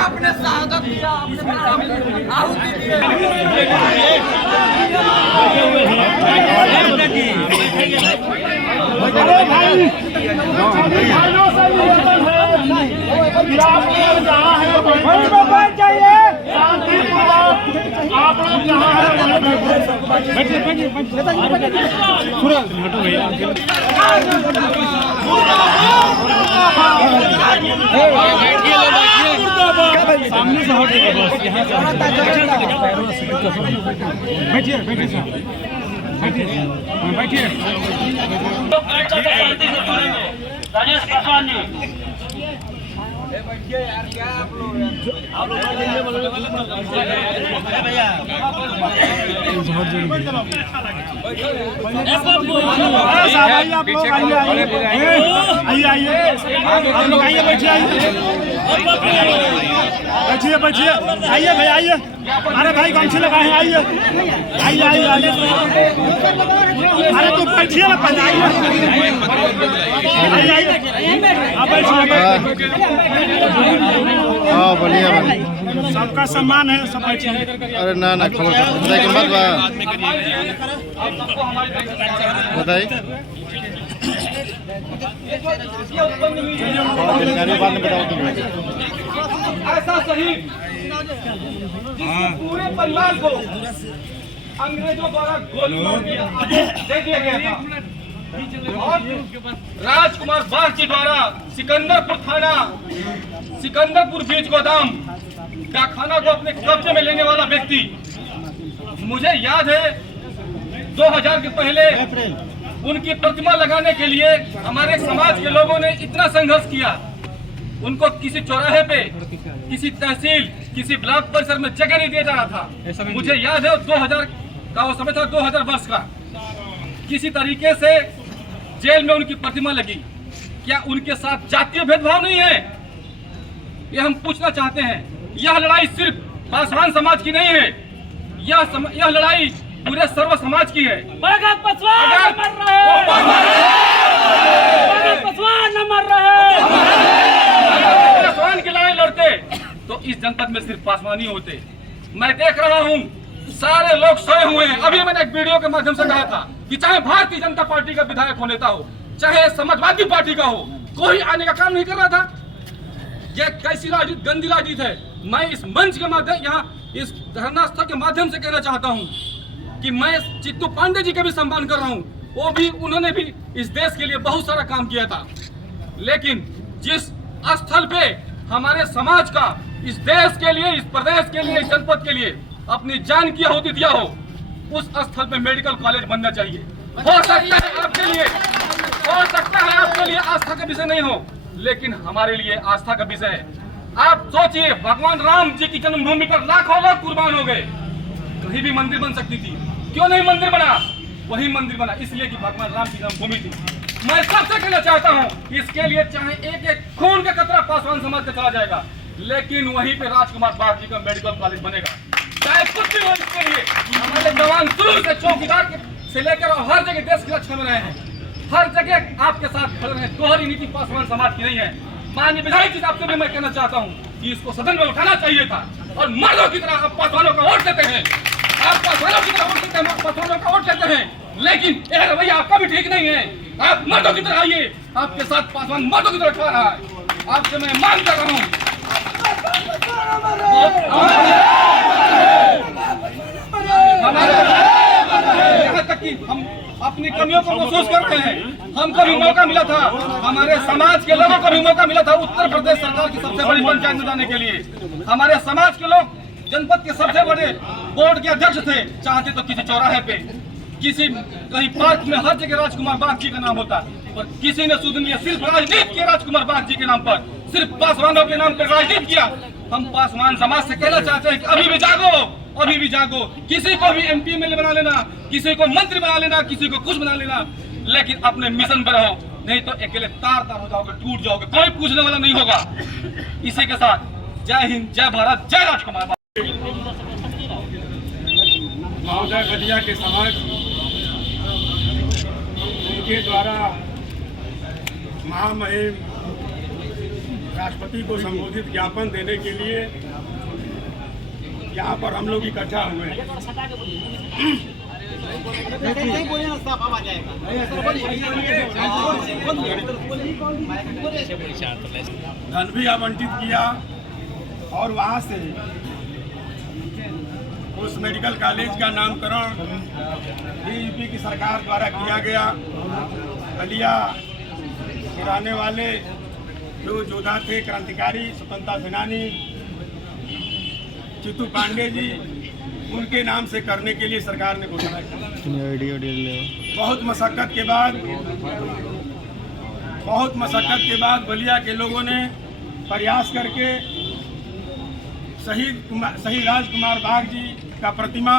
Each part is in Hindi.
अपने शहादत दिया, आहुति दी। आप लोग जहाँ है सामने से हटेगा बस, यहाँ से बैठिए बैठिए साहब बैठिए। राजेश पासवान जी बैठिए बैठिए, आइए भाई आइए, अरे भाई गमछे लगाए हैं, आइए आइए आइए आइए, अरे तो बैठिए ना पहले, आइए आइए आप बैठिए। हाँ बढ़िया सबका सम्मान है, सब बैठिए। अरे ना ना खबर बताइए के बाद बताइए बाद में बताओ तुम। ऐसा शहीद जिसके पूरे परिवार को अंग्रेजों द्वारा गोली मार दे दिया गया था और राजकुमार बाग जी द्वारा सिकंदरपुर थाना, सिकंदरपुर बीच गोदाम डाकखाना को अपने कब्जे में लेने वाला व्यक्ति, मुझे याद है 2000 के पहले उनकी प्रतिमा लगाने के लिए हमारे समाज के लोगों ने इतना संघर्ष किया। उनको किसी चौराहे पे, किसी तहसील, किसी ब्लॉक परिसर में जगह नहीं दिया जा रहा था। मुझे याद है 2000 का वो समय था, 2000 वर्ष का। किसी तरीके से जेल में उनकी प्रतिमा लगी। क्या उनके साथ जातीय भेदभाव नहीं है? ये हम पूछना चाहते हैं। यह लड़ाई सिर्फ पासवान समाज की नहीं है, यह लड़ाई पूरे सर्व समाज की है। भगत पासवान मर रहे, भगत पासवान न मर रहे। पासवान की लड़ाई लड़ते तो इस जनपद में सिर्फ पासवान ही होते। मैं देख रहा हूँ सारे लोग सोए हुए हैं। अभी मैंने एक वीडियो के माध्यम से कहा था कि चाहे भारतीय जनता पार्टी का विधायक हो, नेता हो, चाहे समाजवादी पार्टी का हो, कोई आने का काम नहीं कर रहा था। यह कैसी राजनीति, गंदी राजनीति है। मैं इस मंच के माध्यम, यहाँ इस धरना स्थल के माध्यम से कहना चाहता हूँ कि मैं चित्तू पांडे जी का भी सम्मान कर रहा हूँ। उन्होंने भी इस देश के लिए बहुत सारा काम किया था, लेकिन जिस स्थल पे हमारे समाज का इस देश के लिए, इस प्रदेश के लिए, इस जनपद के लिए अपनी जान की आहुति दिया हो, उस स्थल पे मेडिकल कॉलेज बनना चाहिए। हो सकता है आपके लिए, हो सकता है आपके लिए आस्था का विषय नहीं हो, लेकिन हमारे लिए आस्था का विषय है। आप सोचिए, भगवान राम जी की जन्मभूमि पर लाखों लोग कुर्बान हो गए, कहीं भी मंदिर बन सकती थी। क्यों नहीं मंदिर बना? वही मंदिर बना इसलिए कि भगवान राम की जन्मभूमि थी। मैं सबसे कहना चाहता हूँ, इसके लिए चाहे एक एक खून का कतरा पासवान समाज का चला जाएगा, लेकिन वहीं पे राजकुमार बाग जी का मेडिकल कॉलेज बनेगा। चाहे कुछ भी हो, इसके लिए हमारे जवान शुरू से चौकीदार से लेकर हर जगह देश की रक्षा में रहे हैं, हर जगह आपके साथ खड़े हैं। दोहरी नीति पासवान समाज की नहीं है। माननीय विधायक जी आपसे भी मैं कहना चाहता हूँ कि इसको सदन में उठाना चाहिए था और मर्दों की तरह आप पासवानों का वोट देते हैं, आप पासवानों की तरह वोट देते हैं, पासवानों का वोट देते हैं, लेकिन यह रवैया आपका भी ठीक नहीं है। आप मर्दों की तरह आइए, आपके साथ पासवान मर्दों की तरह खड़ा रहा है। आपसे मैं मांग कर रहा हूँ, यहाँ तक कि हम अपनी कमियों को महसूस करते हैं। हमको भी मौका मिला था, हमारे समाज के लोगों को भी मौका मिला था उत्तर प्रदेश सरकार की सबसे बड़ी पंचायत में जाने के लिए। हमारे समाज के लोग जनपद के सबसे बड़े बोर्ड के अध्यक्ष थे। चाहते तो किसी चौराहे पे, किसी कहीं पार्क में हर जगह राजकुमार बाग जी का नाम होता, और किसी ने सुन लिया सिर्फ राजनीति किया राजकुमार बाग जी के नाम पर, सिर्फ पासवानों के नाम पर राजनीति किया। हम पासवान समाज से कहना चाहते हैं कि अभी भी जागो, अभी भी जागो। किसी को भी MP MLA बना लेना, किसी को मंत्री बना लेना, किसी को कुछ बना लेना, लेकिन अपने मिशन पर रहो, नहीं तो अकेले तार तार हो जाओगे, टूट जाओगे, कोई पूछने वाला नहीं होगा। इसी के साथ जय हिंद, जय भारत, जय राजकुमार। महोदय गदिया के समाज उनके द्वारा महामहिम राष्ट्रपति को संबोधित ज्ञापन देने के लिए यहाँ पर हम लोग इकट्ठा हुए हैं। धन भी आवंटित किया और वहाँ से उस मेडिकल कॉलेज का नामकरण यूपी की सरकार द्वारा किया गया। बलिया के रहने वाले जो योद्धा थे, क्रांतिकारी स्वतंत्रता सेनानी चित्तू पांडे जी, उनके नाम से करने के लिए सरकार ने घोषणा की। बहुत मशक्कत के बाद बलिया के लोगों ने प्रयास करके शहीद राजकुमार बाग जी का प्रतिमा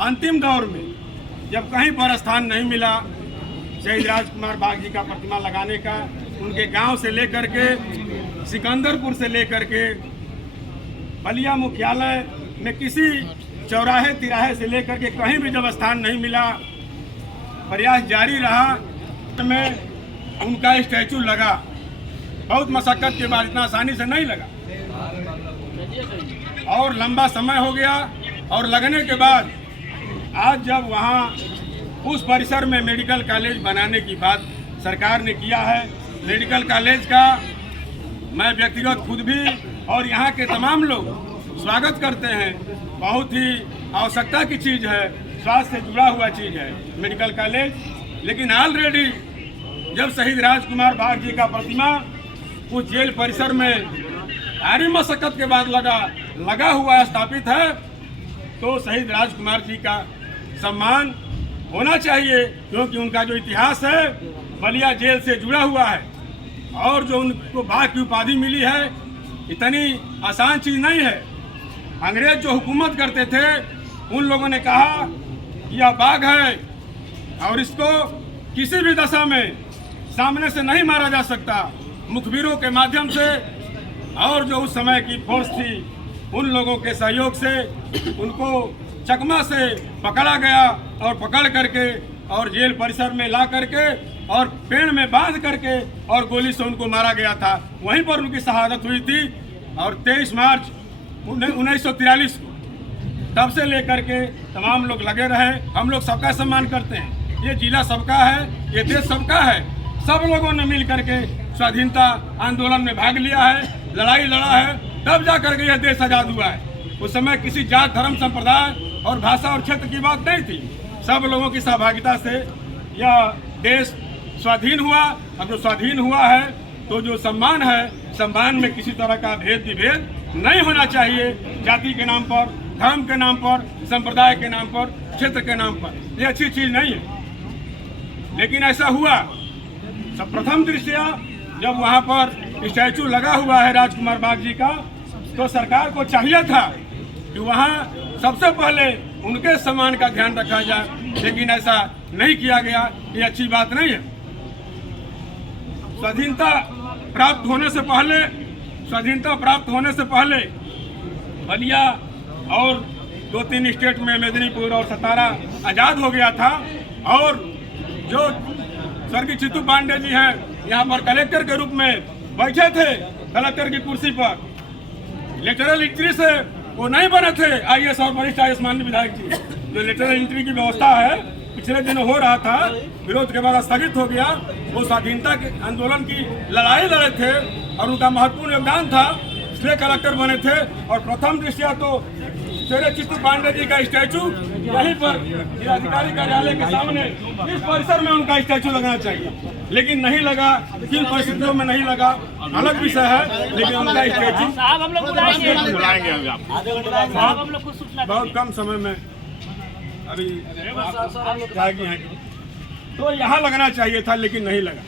अंतिम दौर में जब कहीं पर स्थान नहीं मिला शहीद राजकुमार बाग जी का प्रतिमा लगाने का, उनके गांव से लेकर के सिकंदरपुर से लेकर के बलिया मुख्यालय में किसी चौराहे तिराहे से लेकर के कहीं भी जब स्थान नहीं मिला, प्रयास जारी रहा। में उनका स्टैचू लगा। बहुत मशक्कत के बाद, इतना आसानी से नहीं लगा और लंबा समय हो गया। और लगने के बाद आज जब वहाँ उस परिसर में मेडिकल कॉलेज बनाने की बात सरकार ने किया है, मेडिकल कॉलेज का मैं व्यक्तिगत खुद भी और यहाँ के तमाम लोग स्वागत करते हैं। बहुत ही आवश्यकता की चीज़ है, स्वास्थ्य से जुड़ा हुआ चीज़ है मेडिकल कॉलेज। लेकिन ऑलरेडी जब शहीद राजकुमार बाग जी का प्रतिमा उस जेल परिसर में भारी मशक्कत के बाद लगा हुआ स्थापित है, तो शहीद राजकुमार जी का सम्मान होना चाहिए, क्योंकि उनका जो इतिहास है बलिया जेल से जुड़ा हुआ है। और जो उनको बाघ की उपाधि मिली है, इतनी आसान चीज़ नहीं है। अंग्रेज जो हुकूमत करते थे, उन लोगों ने कहा कि यह बाघ है और इसको किसी भी दशा में सामने से नहीं मारा जा सकता। मुखबिरों के माध्यम से और जो उस समय की फोर्स थी, उन लोगों के सहयोग से उनको चकमा से पकड़ा गया और पकड़ करके और जेल परिसर में ला करके और पेड़ में बांध करके और गोली से उनको मारा गया था। वहीं पर उनकी शहादत हुई थी। और 23 मार्च 1943 को तब से लेकर के तमाम लोग लगे रहे। हम लोग सबका सम्मान करते हैं, ये जिला सबका है, ये देश सबका है। सब लोगों ने मिल करके स्वाधीनता आंदोलन में भाग लिया है, लड़ाई लड़ा है, तब जा करके यह देश आज़ाद हुआ है। उस समय किसी जात, धर्म, संप्रदाय और भाषा और क्षेत्र की बात नहीं थी। सब लोगों की सहभागिता से यह देश स्वाधीन हुआ। अब जो स्वाधीन हुआ है, तो जो सम्मान है, सम्मान में किसी तरह का भेद विभेद नहीं होना चाहिए। जाति के नाम पर, धर्म के नाम पर, संप्रदाय के नाम पर, क्षेत्र के नाम पर, ये अच्छी चीज़ नहीं है। लेकिन ऐसा हुआ। सब प्रथम दृष्टया जब वहाँ पर स्टैचू लगा हुआ है राजकुमार बाग जी का, तो सरकार को चाहिए था कि वहाँ सबसे पहले उनके सम्मान का ध्यान रखा जाए, लेकिन ऐसा नहीं किया गया। ये अच्छी बात नहीं है। स्वाधीनता प्राप्त होने से पहले बलिया और 2-3 स्टेट में मेदिनीपुर और सतारा आज़ाद हो गया था। और जो स्वर्गीय चित्तू पांडे जी हैं, यहाँ पर कलेक्टर के रूप में बैठे थे, कलेक्टर की कुर्सी पर। लेटरल एंट्री से वो नहीं बने थे IAS और वरिष्ठ IAS माननीय विधायक जी। जो लेटरल एंट्री की व्यवस्था है, पिछले दिन हो रहा था, विरोध के बाद स्थगित हो गया। वो स्वाधीनता के आंदोलन की लड़ाई लड़े थे और उनका महत्वपूर्ण योगदान था, इसलिए कलेक्टर बने थे। और प्रथम दृष्टया तो शेरे चित्तू पांडे जी का स्टैचू यहीं पर जिलाधिकारी कार्यालय के सामने इस परिसर में उनका स्टैचू लगाना चाहिए, लेकिन नहीं लगा। किन परिस्थितियों में नहीं लगा अलग विषय है, लेकिन उनका स्टैचू साहब हम लोग बुलाएंगे साहब हम लोग को सूचना बहुत कम समय में अभी जाएगी हैं, तो यहाँ लगना चाहिए था, लेकिन नहीं लगा।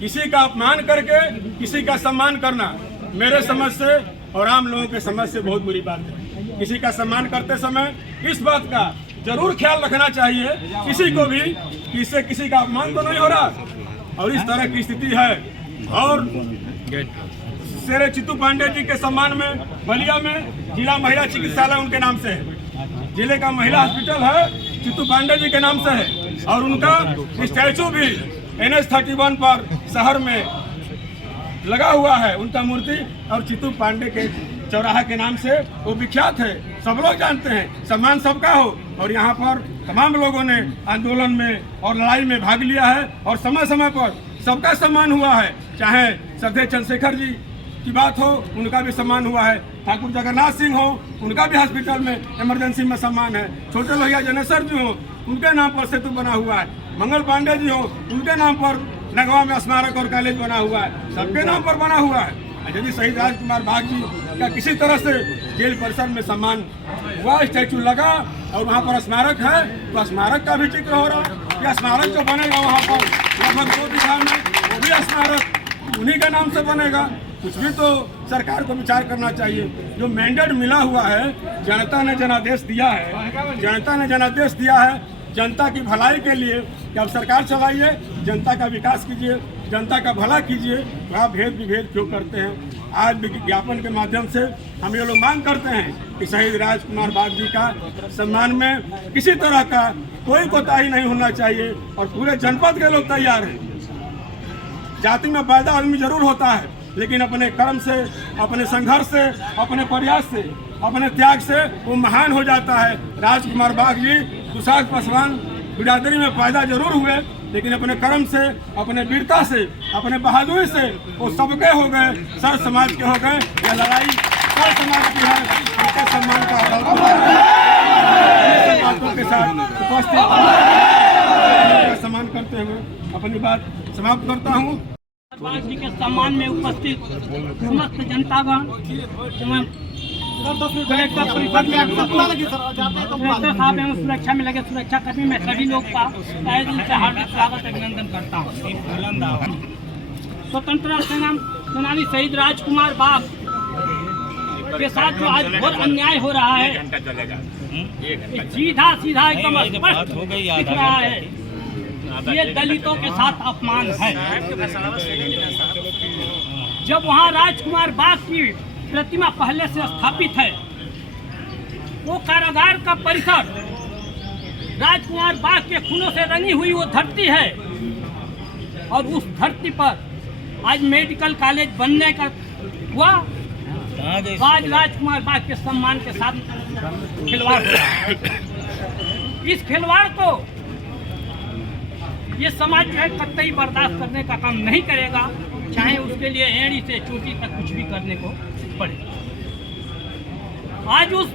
किसी का अपमान करके किसी का सम्मान करना मेरे समझ से और आम लोगों के समझ से बहुत बुरी बात है। किसी का सम्मान करते समय इस बात का जरूर ख्याल रखना चाहिए किसी को भी कि इससे किसी का अपमान तो नहीं हो रहा। और इस तरह की स्थिति है। और शेरे चित्तू पांडे जी के सम्मान में बलिया में जिला महिला चिकित्सालय उनके नाम से है, जिले का महिला हॉस्पिटल है चित्तू पांडे जी के नाम से है। और उनका स्टैचू भी NH-31 पर शहर में लगा हुआ है उनका मूर्ति, और चित्तू पांडे के चौराहा के नाम से वो विख्यात है, सब लोग जानते हैं, सम्मान सबका हो। और यहाँ पर तमाम लोगों ने आंदोलन में और लड़ाई में भाग लिया है और समय समय पर सबका सम्मान हुआ है, चाहे श्रद्धेय चंद्रशेखर जी की बात हो उनका भी सम्मान हुआ है, ठाकुर जगन्नाथ सिंह हो उनका भी हॉस्पिटल में इमरजेंसी में सम्मान है, छोटे लोहिया जनेश्वर जी हो उनके नाम पर सेतु बना हुआ है, मंगल पांडे जी हो उनके नाम पर नगवा में स्मारक और कॉलेज बना हुआ है, सबके नाम पर बना हुआ है। यदि शहीद राजकुमार बाग जी का किसी तरह से जेल परिसर में सम्मान हुआ, स्टैचू लगा और वहाँ पर स्मारक है, तो स्मारक का भी जिक्र हो रहा है। यह स्मारक जो बनेगा वहाँ पर लगभग 2 बीघा में, वो भी स्मारक उन्हीं के नाम से बनेगा। कुछ भी तो सरकार को विचार करना चाहिए। जो मैंडेट मिला हुआ है, जनता ने जनादेश दिया है, जनता ने जनादेश दिया है जनता की भलाई के लिए कि अब सरकार चलाइए, जनता का विकास कीजिए, जनता का भला कीजिए, तो आप भेद विभेद क्यों करते हैं। आज विज्ञापन के माध्यम से हम ये लोग मांग करते हैं कि शहीद राजकुमार बाग जी का सम्मान में किसी तरह का कोई कोताही नहीं होना चाहिए, और पूरे जनपद के लोग तैयार हैं। जाति में पैदा आदमी जरूर होता है, लेकिन अपने कर्म से, अपने संघर्ष से, अपने प्रयास से, अपने त्याग से वो महान हो जाता है। राजकुमार बाग जी दुसाध पासवान बिरादरी में पैदा जरूर हुए, लेकिन अपने कर्म से, अपने वीरता से, अपने बहादुरी से वो सबके हो गए, सर समाज के हो गए। यह लड़ाई सर समाज की है, उनके सम्मान का बातों के साथ उपस्थित सम्मान करते हुए अपनी बात समाप्त करता हूँ। बाग जी के सम्मान में उपस्थित समस्त जनतागण एवं कलेक्टर परिषद में कलेक्टर साहब एवं सुरक्षा में लगे सुरक्षा कर्मी में सभी लोग का तहे दिल से हार्दिक स्वागत अभिनंदन करता हूँ। स्वतंत्रता सेनानी शहीद राजकुमार बाग के साथ जो आज घोर अन्याय हो रहा है, सीधा सीधा एकदम स्पष्ट दिख रहा है, ये दलितों के साथ अपमान है। जब वहाँ राजकुमार बाग की प्रतिमा पहले से स्थापित है, वो कारागार का परिसर राजकुमार बाग के खूनों से रंगी हुई वो धरती है, और उस धरती पर आज मेडिकल कॉलेज बनने का हुआ, आज राजकुमार बाग के सम्मान के साथ खिलवाड़ हो रहा है। इस खिलवाड़ को ये समाज जो है कतई बर्दाश्त करने का काम नहीं करेगा, चाहे उसके लिए एड़ी से चोटी तक कुछ भी करने को पड़े। आज उस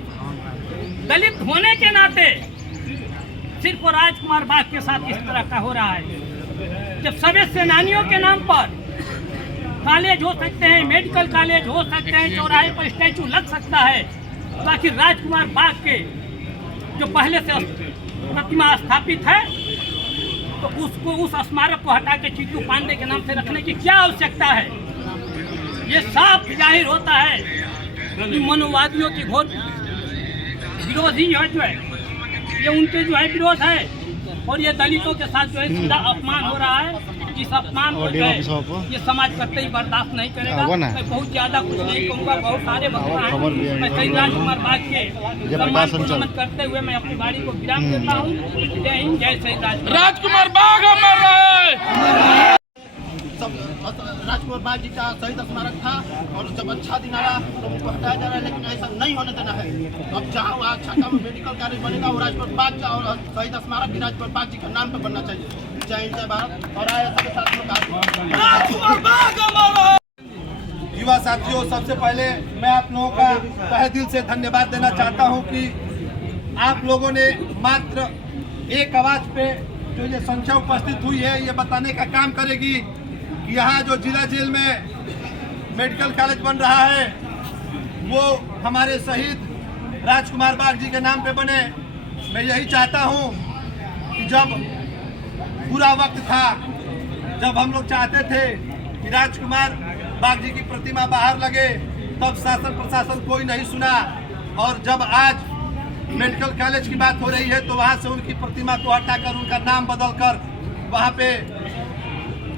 दलित होने के नाते सिर्फ राजकुमार बाग के साथ इस तरह का हो रहा है। जब सभी सेनानियों के नाम पर कॉलेज हो सकते हैं, मेडिकल कॉलेज हो सकते हैं, चौराहे पर स्टैचू लग सकता है, ताकि राजकुमार बाग के जो पहले से प्रतिमा स्थापित है, तो उसको, उस स्मारक को हटा के चित्तू पांडे के नाम से रखने की क्या आवश्यकता है। ये साफ जाहिर होता है कि मनोवादियों की घोर विरोधी है जो है, ये उनके जो है विरोध है, और ये दलितों के साथ जो है सीधा अपमान हो रहा है। इस अपमान को जो है ये समाज कतई बर्दाश्त नहीं करेगा। मैं बहुत ज्यादा कुछ नहीं कहूँगा, बहुत सारे मसला हैं। मैं शहीद राजकुमार बाग के सम्मान को नमन करते हुए मैं अपनी बारी को विराम देता हूँ। जय हिंद, जय शहीद राजकुमार बाग अमर रहे। राजकुमार बाग जी का शहीद स्मारक था, और जब अच्छा दिन आया तो उनको हटाया जा रहा है, लेकिन ऐसा नहीं होने देना है। अब जहाँ वहाँ छाता में मेडिकल कॉलेज बनेगा, वो राजकुमार बाग का और शहीद स्मारक भी राजकुमार बाग जी के नाम पर बनना चाहिए। जय हिंद, जय भारत। और आए सभी साथियों का युवा साथियों, सबसे पहले मैं आप लोगों का तहे दिल से धन्यवाद देना चाहता हूं कि आप लोगों ने मात्र एक आवाज पे जो ये संख्या उपस्थित हुई है, ये बताने का काम करेगी कि यहाँ जो जिला जेल में मेडिकल कॉलेज बन रहा है, वो हमारे शहीद राजकुमार बाग जी के नाम पे बने। मैं यही चाहता हूँ कि जब पूरा वक्त था, जब हम लोग चाहते थे कि राजकुमार बाग जी की प्रतिमा बाहर लगे, तब शासन प्रशासन कोई नहीं सुना, और जब आज मेडिकल कॉलेज की बात हो रही है तो वहाँ से उनकी प्रतिमा को हटाकर उनका नाम बदलकर वहाँ पे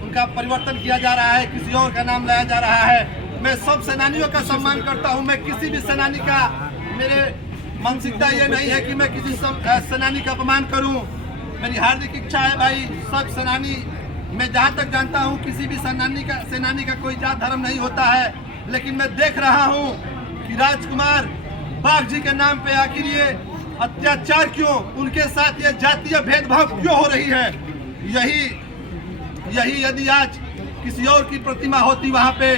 उनका परिवर्तन किया जा रहा है, किसी और का नाम लाया जा रहा है। मैं सब सेनानियों का सम्मान करता हूँ। मैं किसी भी सेनानी का, मेरे मानसिकता ये नहीं है कि मैं किसी सेनानी का अपमान करूँ। मेरी हार्दिक इच्छा है भाई, सब सेनानी मैं जहाँ तक जानता हूँ किसी भी सेनानी का कोई जात धर्म नहीं होता है, लेकिन मैं देख रहा हूँ कि राजकुमार बाघ जी के नाम पे आखिर ये अत्याचार क्यों, उनके साथ ये जातीय भेदभाव क्यों हो रही है। यही यदि आज किसी और की प्रतिमा होती वहाँ पे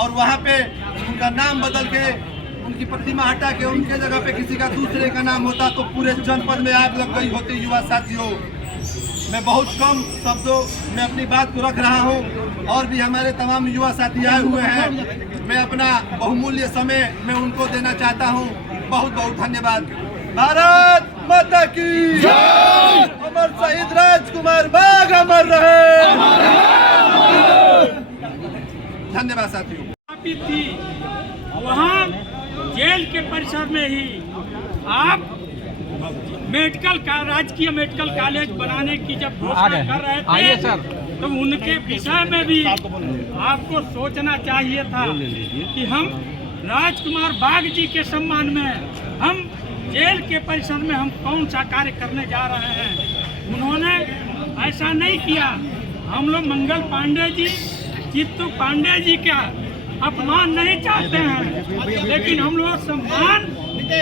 और वहाँ पे उनका नाम बदल के उनकी प्रतिमा हटा के उनके जगह पे किसी का दूसरे का नाम होता तो पूरे जनपद में आग लग गई होती। युवा साथियों, मैं बहुत कम शब्दों में अपनी बात को रख रहा हूँ और भी हमारे तमाम युवा साथी आए हुए हैं। मैं अपना बहुमूल्य समय मैं उनको देना चाहता हूँ। बहुत बहुत धन्यवाद। भारत माता की जय। अमर शहीद राजकुमार बाघ अमर रहे। धन्यवाद साथियों। थी वहाँ जेल के परिसर में ही आप राजकीय मेडिकल कॉलेज बनाने की जब घोषणा कर रहे थे तो उनके विषय में भी आपको सोचना चाहिए था कि हम राजकुमार बाघ जी के सम्मान में हम जेल के परिसर में हम कौन सा कार्य करने जा रहे हैं। उन्होंने ऐसा नहीं किया। हम लोग मंगल पांडे जी, चित्तू पांडे जी का अपमान नहीं चाहते हैं, लेकिन हम लोग सम्मान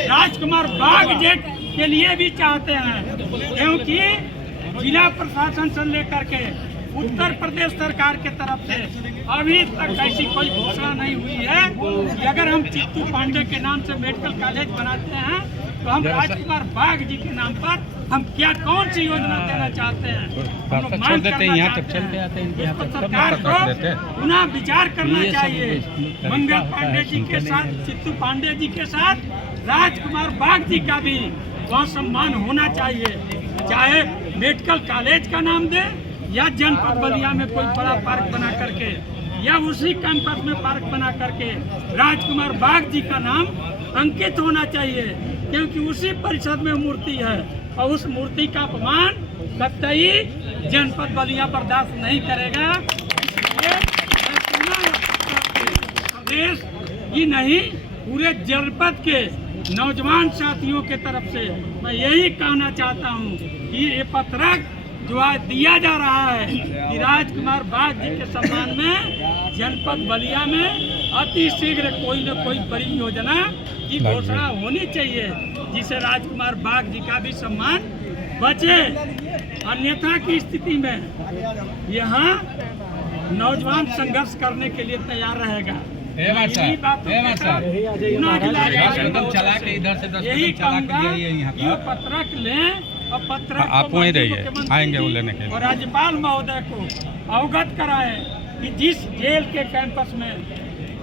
राजकुमार बाघ जी के लिए भी चाहते हैं, क्योंकि जिला प्रशासन से लेकर के उत्तर प्रदेश सरकार के तरफ से अभी तक ऐसी कोई घोषणा नहीं हुई है कि अगर हम चित्तू पांडे के नाम से मेडिकल कॉलेज बनाते हैं तो हम राजकुमार बाघ जी के नाम पर हम क्या कौन सी योजना देना चाहते हैं। हम लोग मांग करना चाहते हैं इसको सरकार को पुनः विचार करना चाहिए। मंगल पांडे जी के साथ, चित्तू पांडे जी के साथ राजकुमार बाघ जी का भी वहाँ सम्मान होना चाहिए, चाहे मेडिकल कॉलेज का नाम दे या जनपद बलिया में कोई बड़ा पार्क बना करके या उसी कैंपस में पार्क बना करके राजकुमार बाघ जी का नाम अंकित होना चाहिए, क्योंकि उसी परिषद में मूर्ति है और उस मूर्ति का अपमान कतई जनपद बलिया बर्दाश्त नहीं करेगा। प्रदेश ही नहीं पूरे जनपद के नौजवान साथियों के तरफ से मैं यही कहना चाहता हूँ कि ये पत्रक जो आज दिया जा रहा है कि राजकुमार बाघ जी के सम्मान में जनपद बलिया में अति शीघ्र कोई न कोई बड़ी योजना की घोषणा होनी चाहिए, जिसे राजकुमार बाघ जी का भी सम्मान बचे। अन्यथा की स्थिति में यहाँ नौजवान संघर्ष करने के लिए तैयार रहेगा। यही कहूँगा कि वो पत्रक लें और पत्रक आप वहीं रहिए, आएंगे वो लेने के लिए और राज्यपाल महोदय को अवगत कराएं कि जिस जेल के कैंपस में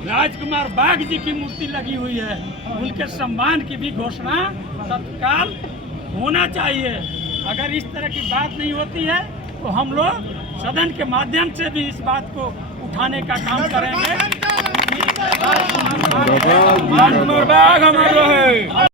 राजकुमार बाघ जी की मूर्ति लगी हुई है उनके सम्मान की भी घोषणा तत्काल होना चाहिए। अगर इस तरह की बात नहीं होती है तो हम लोग सदन के माध्यम से भी इस बात को उठाने का काम करेंगे।